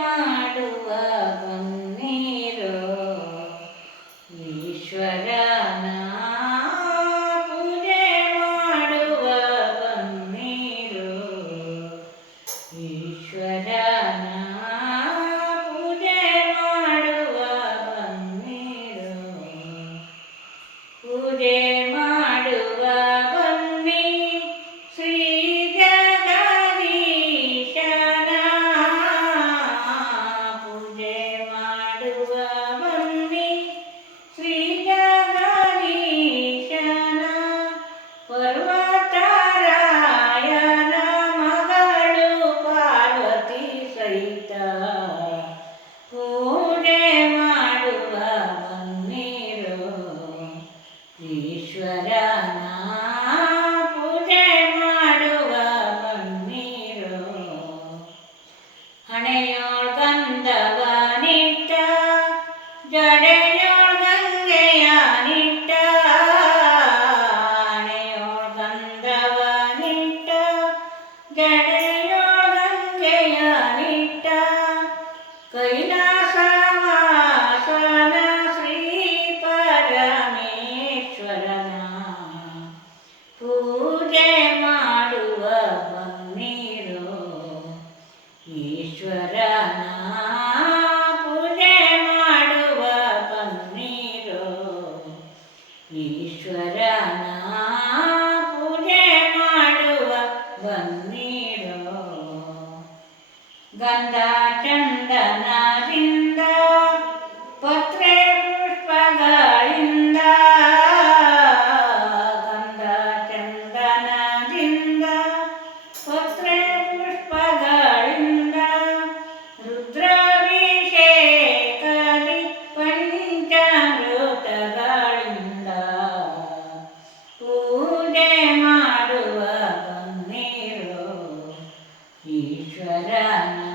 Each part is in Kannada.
ಮಾಡುವ ಈಶ್ವರನ ಪೂಜೆ ಮಾಡುವ ಮಣ್ಣೀರು ಹಣೆಯೋಳ್ ಗಂಧವನಿಟ್ಟ ಜಡೆಯೋಳ್ ಗಂಗೆಯ ನಿಟ್ಟ ಹಣೆಯೋಳ್ ಗಂಧವನಿಟ್ಟ ಕೈ ಈಶ್ವರನ ಪೂಜೆ ಮಾಡುವ ಬನ್ನಿರೋ ಗಂಧ ಚಂದನ Sharana.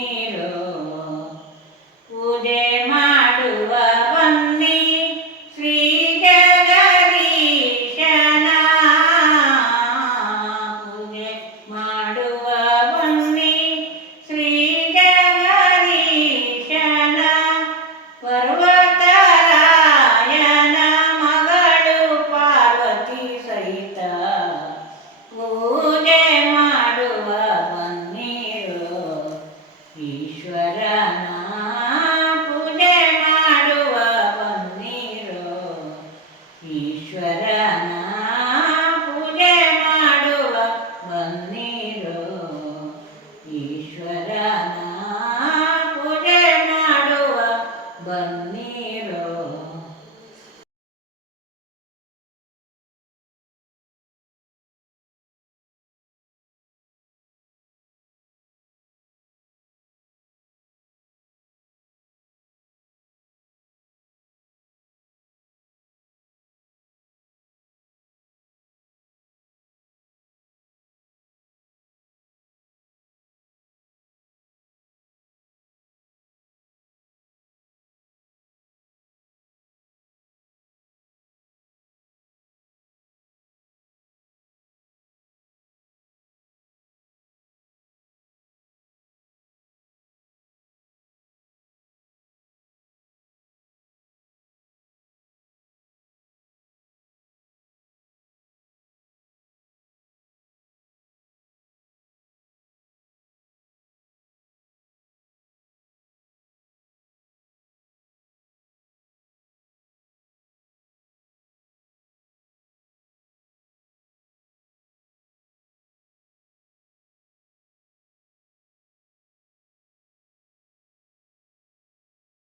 ನೀರು. ಪೂಜೆ